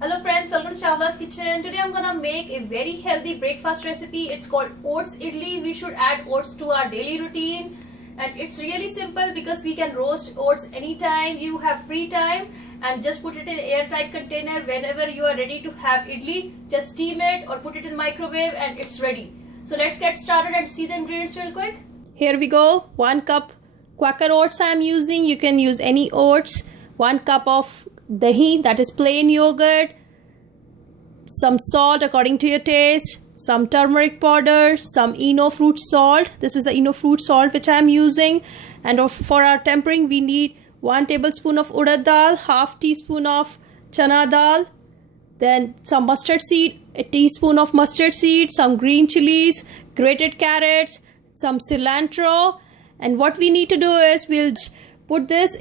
Hello friends, welcome to Chawla's Kitchen. Today I'm gonna make a very healthy breakfast recipe. It's called oats idli. We should add oats to our daily routine, and it's really simple because we can roast oats anytime you have free time, and just put it in an airtight container. Whenever you are ready to have idli, just steam it or put it in microwave and it's ready. So let's get started and see the ingredients real quick. Here we go. 1 cup Quaker oats I am using. You can use any oats. 1 cup of dahi, that is plain yogurt, some salt according to your taste, some turmeric powder, some Eno fruit salt. This is the Eno fruit salt which I am using. And for our tempering we need 1 tablespoon of urad dal, half teaspoon of chana dal, then some mustard seed, a teaspoon of mustard seed, some green chilies, grated carrots, some cilantro. And what we need to do is we'll put this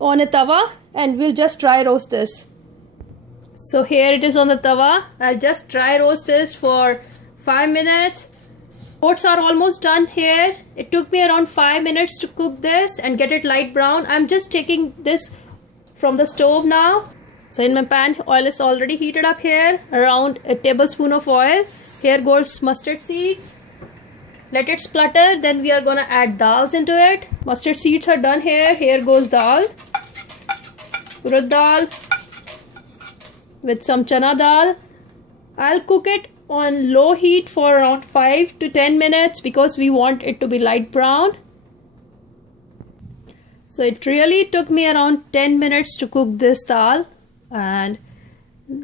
on a tawa and we'll just dry roast this. So here it is on the tawa. I'll just dry roast this for 5 minutes. Oats are almost done here. It took me around 5 minutes to cook this and get it light brown. I'm just taking this from the stove now. So in my pan, oil is already heated up here. Around a tablespoon of oil. Here goes mustard seeds. Let it splutter. Then we are gonna add dals into it. Mustard seeds are done here. Here goes dal. Urad dal with some chana dal. I'll cook it on low heat for around 5 to 10 minutes because we want it to be light brown. So it really took me around 10 minutes to cook this dal, and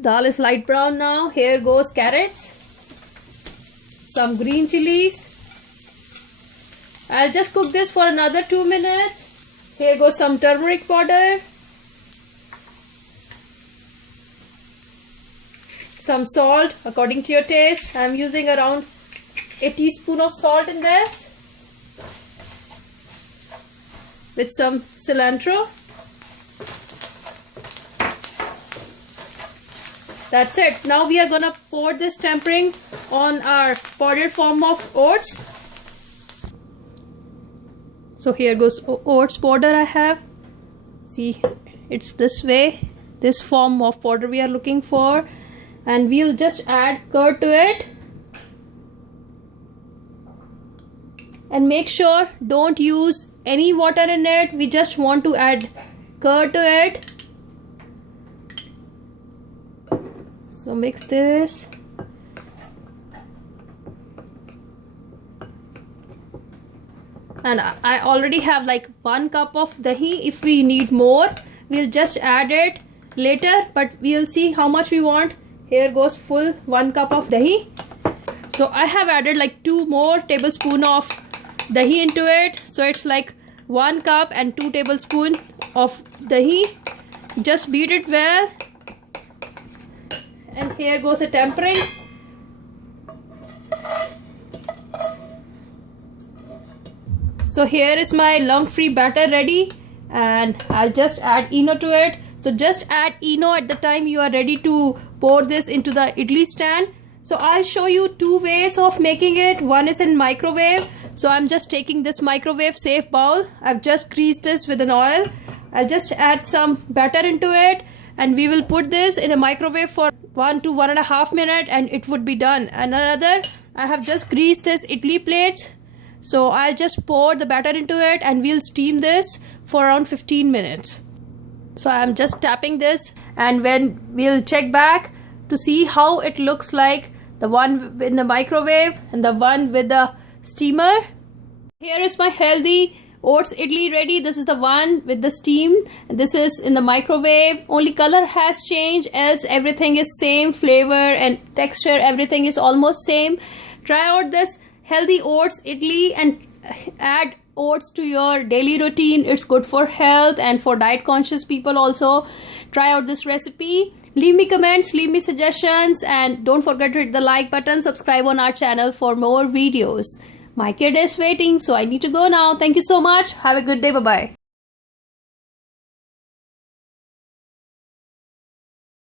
dal is light brown now. Here goes carrots, some green chilies. I'll just cook this for another 2 minutes. Here goes some turmeric powder, some salt according to your taste. I'm using around a teaspoon of salt in this, with some cilantro. That's it. Now we are gonna pour this tempering on our powdered form of oats. So here goes oats powder I have. See, it's this way, this form of powder we are looking for. And we'll just add curd to it. And make sure don't use any water in it. We just want to add curd to it. So mix this. And I already have like 1 cup of dahi. If we need more, we'll just add it later, but we'll see how much we want. Here goes full 1 cup of dahi. So I have added like 2 more tablespoons of dahi into it. So it's like 1 cup and 2 tablespoons of dahi. Just beat it well. And here goes a tempering. So here is my lump-free batter ready, and I'll just add Eno to it. So just add Eno at the time you are ready to pour this into the idli stand. So I'll show you 2 ways of making it. One is in microwave. So I'm just taking this microwave safe bowl. I've just greased this with an oil. I'll just add some batter into it, and we will put this in a microwave for 1 to 1.5 minutes, and it would be done. And another, I have just greased this idli plates. So I'll just pour the batter into it and we'll steam this for around 15 minutes. So I'm just tapping this, and when we'll check back to see how it looks like, the one in the microwave and the one with the steamer. Here is my healthy oats idli ready. This is the one with the steam, and this is in the microwave. Only color has changed, else everything is same. Flavor and texture, everything is almost same. Try out this healthy oats idli and add oats to your daily routine. It's good for health and for diet conscious people also. Try out this recipe. Leave me comments, leave me suggestions, and don't forget to hit the like button. Subscribe on our channel for more videos. My kid is waiting, so I need to go now. Thank you so much. Have a good day. Bye bye.